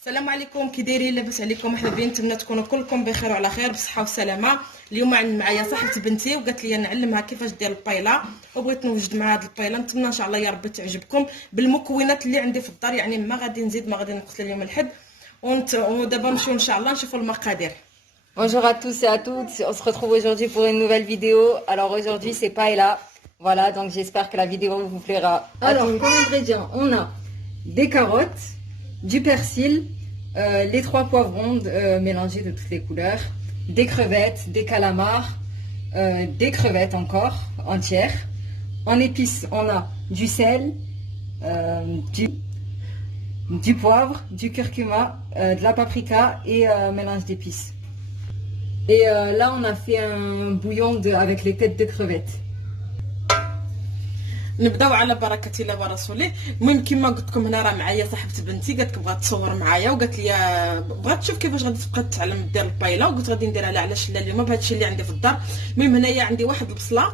السلام عليكم، كي دايرين؟ لاباس عليكم؟ مرحبا، نتمنى تكونوا كلكم بخير وعلى خير بصحه وسلامه. اليوم معايا صاحبه بنتي وقالت لي نعلمها كيفاش دير البايله، وبغيت نوجد مع هذه البايله. نتمنى ان شاء الله يا ربي تعجبكم بالمكونات اللي عندي في الدار، يعني ما غادي نزيد ما غادي نقص اليوم الحد. ودابا نمشيو ان شاء الله نشوفوا المقادير. Bonjour à tous et à toutes, on se retrouve aujourd'hui pour une nouvelle vidéo. Alors aujourd'hui c'est paella, voilà, donc j'espère que la vidéo vous plaira. Alors comme ingrédients, on a des carottes, du persil, les 3 poivrons mélangés de toutes les couleurs, des crevettes, des calamars, des crevettes encore entières. En épices, on a du sel, du poivre, du curcuma, de la paprika et un mélange d'épices. Et là, on a fait un bouillon avec les têtes de crevettes. نبداو على بركه الله ورسوله. المهم كما قلت لكم هنا راه معايا صاحبه بنتي، قالت لك بغات تصور معايا وقالت لي بغات تشوف كيفاش غادي تبقى تتعلم دير البايله، وقلت غادي نديرها لها علاش لا اليوم بهذا الشيء اللي عندي في الدار. المهم هنايا عندي واحد البصله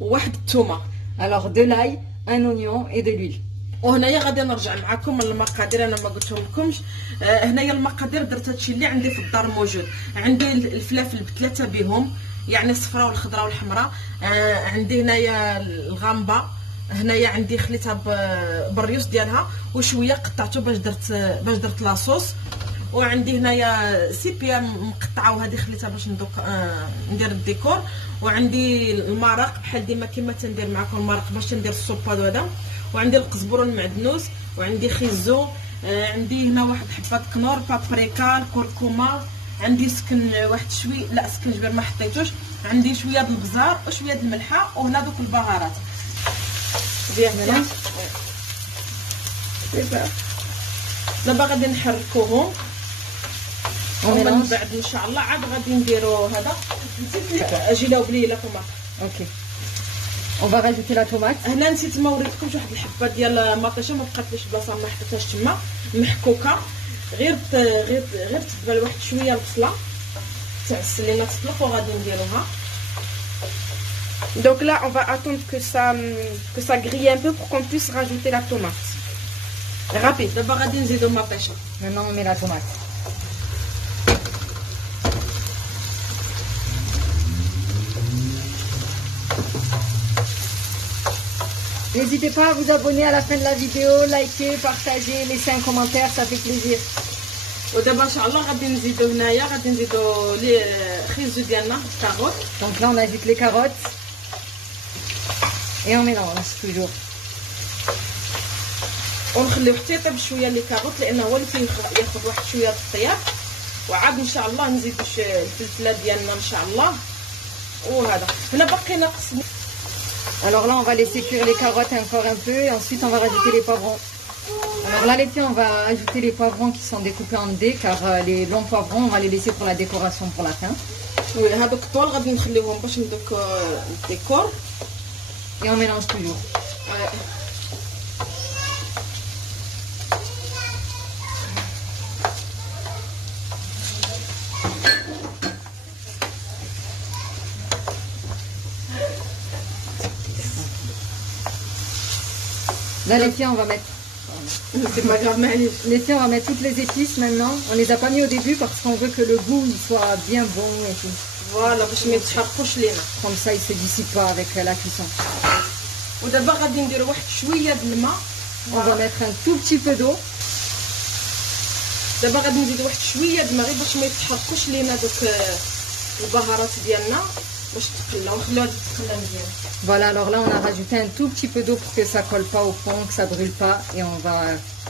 وواحد الثومه. Alors de l'ail, un oignon et de l'huile. وهنايا غادي نرجع معكم المقادير، انا ما قلتهم لكمش. هنايا المقادير درت هادشي اللي عندي في الدار موجود. عندي الفلافل ب3 بهم، يعني الصفراء والخضراء والحمراء. عندي هنايا الغامبه، هنايا عندي خليتها بالريوس ديالها وشويه قطعته باش درت لاصوص. وعندي هنايا سيبيا مقطعه وهذه خليتها باش ندير الديكور. وعندي المرق بحال ديما كما تندير معكم المرق باش ندير السوباد هذا. وعندي القزبر المعدنوس، وعندي خيزو، عندي هنا واحد حبه كنور، بابريكا، الكركمه، عندي سكن واحد شويه، لا سكنجبير ما حطيتوش، عندي شويه د البزار وشويه د الملحه، وهنا دوك البهارات ديالنا. دابا غادي نحركوهم ومن بعد ان شاء الله عاد غادي نديرو هذا. نسيت اجي لو بلي لا طوماط. اوكي on va rajouter la tomate. هنا نسيت ما وريتكمش واحد الحبه ديال مطيشه ما بقاتليش بلاصه ما حطيتهاش تما، محكوكه غير تدبل واحد شويه البصله تعسل لينا تطلق وغادي نديروها. Donc là, on va attendre que ça grille un peu pour qu'on puisse rajouter la tomate. Rapide. D'abord, on va nzido mapesha. Maintenant, on met la tomate. N'hésitez pas à vous abonner à la fin de la vidéo, liker, partager, laisser un commentaire, ça fait plaisir. ودابا ان شاء الله غادي نزيدو هنايا غادي نزيدو لي خيزو ديالنا كاروت. Donc là, on ajoute les carottes. Et on mélange toujours. ونخليو حتى يطيب شويه لي كاروت لانه هو اللي ياخذ واحد شويه الطياب. وعاد ان شاء الله نزيدو الفلفله ديالنا ان شاء الله. وهذا هنا باقي ناقص. Alors là, on va laisser cuire les carottes encore un peu et ensuite on va rajouter les poivrons. Alors là, les filles, on va ajouter les poivrons qui sont découpés en dés car les longs poivrons, on va les laisser pour la décoration pour la fin. Oui, هذوك الطوال غادي نخليوهم باش ندوك الديكور. Et on mélange toujours. Là, les filles, on va mettre. C'est pas grave, mais les filles, on va mettre toutes les épices maintenant. On les a pas mis au début parce qu'on veut que le goût il soit bien bon et tout. Voilà, باش ما يتحرقوش لينا. Comme ça, il se dissipe pas avec la cuisson. ودابا غادي ندير واحد شويه د الماء. On va mettre un tout petit peu d'eau. دابا غادي نزيد واحد شويه د الماء باش ما يتحرقوش لينا دوك البهارات ديالنا باش تقلى ونخليوها تقلى مزيان. Voilà, alors là on a rajouté un tout petit peu d'eau pour que ça colle pas au fond, que ça brûle pas et on va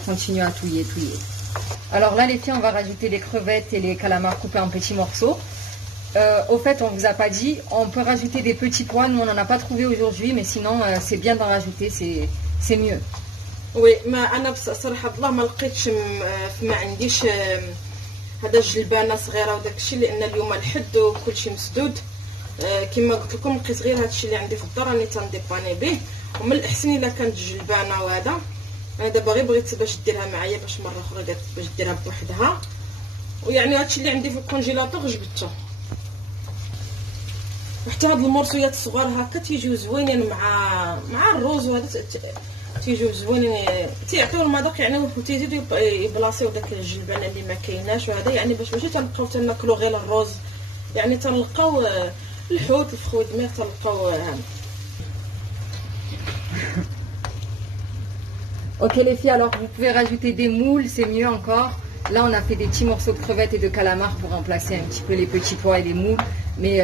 continuer à touiller. Alors là les filles, on va rajouter les crevettes et les calamars coupés en petits morceaux. Au fait, on vous a pas dit, on peut rajouter des petits pois, nous on en a pas trouvé aujourd'hui, mais sinon c'est bien d'en rajouter, c'est mieux. وي ما انا بصراحه الله ما لقيتش ما عنديش هذا الجلبانه صغيره وداك الشيء لان اليوم الحد وكلشي مسدود. كما قلت لكم لقيت غير هذا الشيء اللي عندي في الدار راني تنديباني به. ومن الاحسن الا كانت الجلبانه وهذا. انا دابا غير بغيت باش ديرها معايا باش مره اخرى باش ديرها بوحدها. ويعني هذا الشيء اللي عندي في الكونجيلاتور جبدته. وحتى هاد المرصويات الصغار هكا تيجيو زوينين مع الروز وهذا تيجيو زوينين تيعطيو المذاق يعني وتيزيدوا يبلاصيو داك الجلبانه اللي ما كايناش وهذا يعني باش ماشي تنبقاو تناكلو غير الرز يعني تنلقاو الحوت الفخوي دميغ تنلقاو Ok les filles, alors vous pouvez rajouter des moules, c'est mieux encore. Là on a fait des petits morceaux de crevettes et de calamars pour remplacer un petit peu les petits pois et les moules. Mais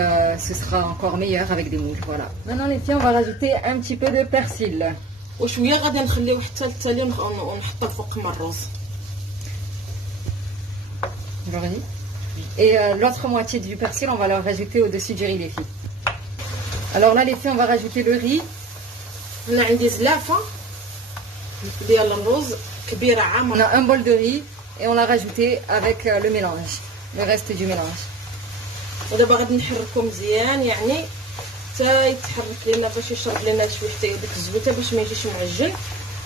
ce sera encore meilleur avec des moules, voilà. Maintenant les filles, on va rajouter un petit peu de persil. وشويه غادي نخليو حتى التالي ونحطو فوق من الرز. Et l'autre moitié du persil, on va le rajouter au-dessus du riz les filles. Alors là les filles, on va rajouter le riz. هنا عندي زلافه ديال الرز كبيره عامره. On a un bol de riz et on l'a rajouté avec le mélange, le reste du mélange. ودابا غادي نحركو مزيان يعني حتى يتحرك لينا باش يشرب لنا شويه حتى ديك الزويته باش ما يجيش معجن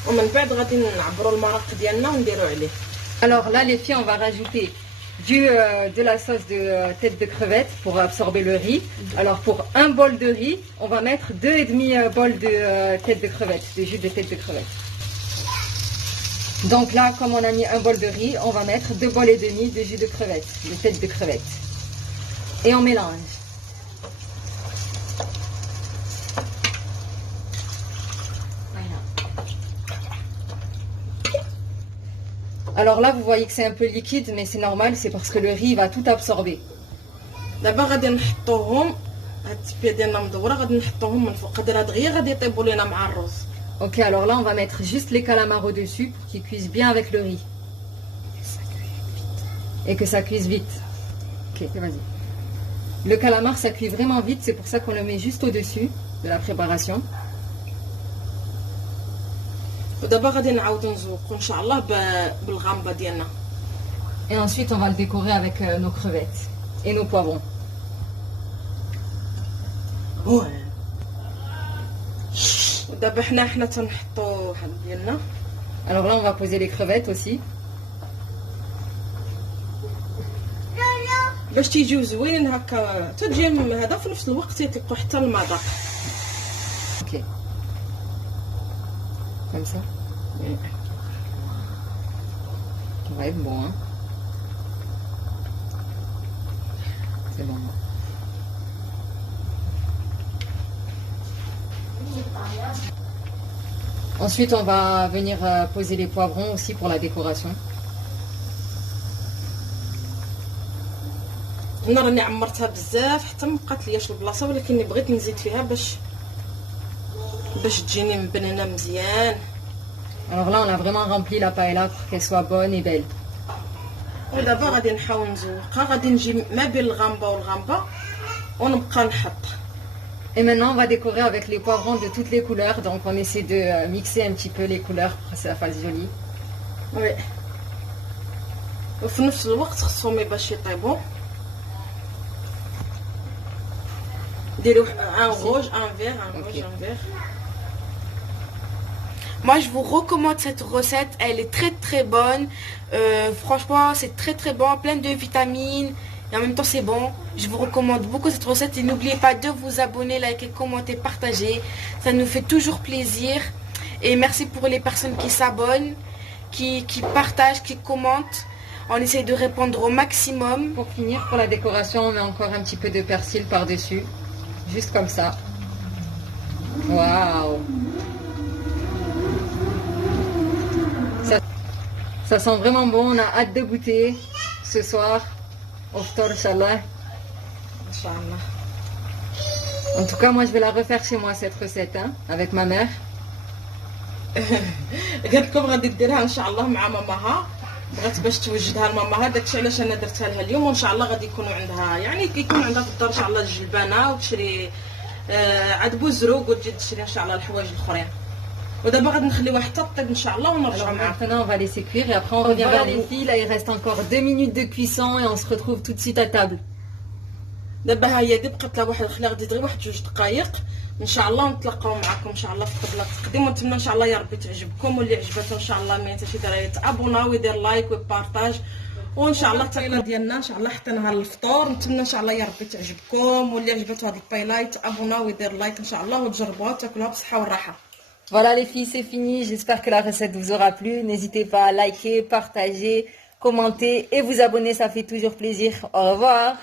ومن بعد غادي نعبروا المرق ديالنا ونديروا عليه. Alors là les filles, on va rajouter de la sauce de tête de crevette pour absorber le riz. Alors pour un bol de riz, on va mettre 2,5 bols de tête de crevette, de jus de tête de crevette. Donc là, comme on a mis un bol de riz, on va mettre 2 bols et demi de jus de crevette, de tête de crevette. Et on mélange. Voilà. Alors là, vous voyez que c'est un peu liquide, mais c'est normal, c'est parce que le riz va tout absorber. دابا غادي نحطوهم هاد التبيه ديالنا مدوره غادي نحطوهم من فوق هاد دغيا غادي يطيبوا لينا مع الرز. Ok, alors là, on va mettre juste les calamars au-dessus pour qu'ils cuisent bien avec le riz. Et que ça cuise vite. Ok, vas-y. Le calamar, ça cuit vraiment vite, c'est pour ça qu'on le met juste au-dessus de la préparation. ودابا غادي نعاودو نزوقو ان شاء الله بالغامبه ديالنا. Et ensuite, on va le décorer avec nos crevettes et nos poivrons. ودابا حنا تنحطو هاد ديالنا. Alors là, on va poser les crevettes aussi. باش تيجيو زوينين هكا تجي هذا في نفس الوقت يطلقوا حتى المذاق. Ok. Comme ça. Ça va être bon, hein. C'est bon. Ensuite, on va venir poser les poivrons aussi pour la décoration. انا راني عمرتها بزاف حتى ما بقات لياش البلاصه ولكن بغيت نزيد فيها باش تجيني مبننه مزيان. Alors là, on a vraiment rempli la paella pour qu'elle soit bonne et belle. ودابا غادي نحاول نزوقها غادي نجي ما بين الغامبه والغامبه ونبقى نحط. Et maintenant, on va décorer avec les poivrons de toutes les couleurs. Donc, on essaie de mixer un petit peu les couleurs pour que ça fasse joli. وي وفي نفس الوقت خصهم باش يطيبوا ديروا un rouge un vert un rouge un vert. Moi, je vous recommande cette recette. Elle est très très bonne. Franchement, c'est très très bon, plein de vitamines. Et en même temps, c'est bon. Je vous recommande beaucoup cette recette. Et n'oubliez pas de vous abonner, liker, commenter, partager. Ça nous fait toujours plaisir. Et merci pour les personnes qui s'abonnent, qui partagent, qui commentent. On essaie de répondre au maximum. Pour finir, pour la décoration, on met encore un petit peu de persil par-dessus. Juste comme ça. Waouh! Ça sent vraiment bon. On a hâte de goûter ce soir. Au ftour, Inch'Allah. Inch'Allah. En tout cas, moi, je vais la refaire chez moi, cette recette, hein, avec ma mère. قالت لكم غادي ديرها ان شاء الله مع ماماها بغات باش توجدها لماماها داكشي علاش انا درتها لها اليوم وان شاء الله غادي يكونوا عندها يعني كيكون عندها في الدار ان شاء الله الجلبانه وتشري عاد بوزروق وتجي تشري ان شاء الله الحوايج الاخرين ودابا غادي نخليوها حتى طيب ان شاء الله ونرجعوا معاها. Maintenant, on va laisser cuire et après on revient vers les filles. Là, il reste encore 2 minutes de cuisson et on se retrouve tout de suite à table. دابا ها هي بقات لها واحد الخليه غادي دغيا واحد 2 دقائق ان شاء الله نتلاقاو معكم ان شاء الله في قبل التقديم ونتمنى ان شاء الله يا ربي تعجبكم واللي عجبته ان شاء الله ما ينساش يتابونا ويدير لايك ويبارطاج وان شاء الله الطايله ديالنا ان شاء الله حتى نهار الفطور نتمنى ان شاء الله يا ربي تعجبكم واللي عجبته هذه الطايله يتابونا ويدير لايك ان شاء الله وتجربوها وتاكلوها بصحه والراحه. Voilà les filles, c'est fini. J'espère que la recette vous aura plu. N'hésitez pas à liker, partager, commenter et vous abonner. Ça fait toujours plaisir. Au revoir.